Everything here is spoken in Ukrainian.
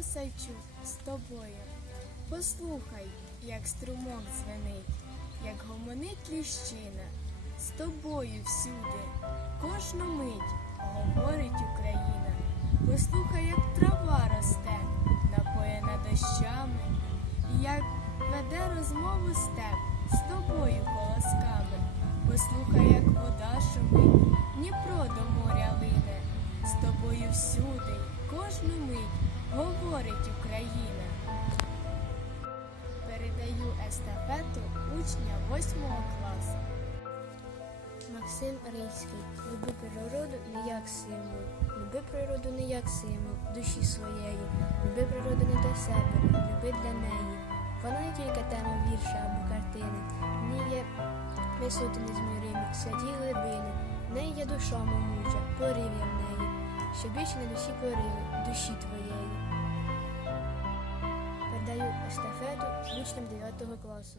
Осадчук з тобою. Послухай, як струмок звенить, як гомонить ліщина. З тобою всюди, кожну мить говорить Україна. Послухай, як трава росте, напоєна дощами, і як веде розмову степ з тобою колосками. Послухай, як вода шумить, Дніпро до моря лине. З тобою всюди, кожну мить говорить Україна. Передаю естафету учня 8 класу. Максим Рильський. Люби природу не як символ. Люби природу не як символ душі своєї. Люби природу не для себе, люби для неї. Вона не тільки тема вірша або картини. В ній є висоти незміримі, святі глибини. В неї є душа мовуча, порив'я в неї. Що більше не душі пориви, душі твоєї. Передаю естафету учням 9 класу.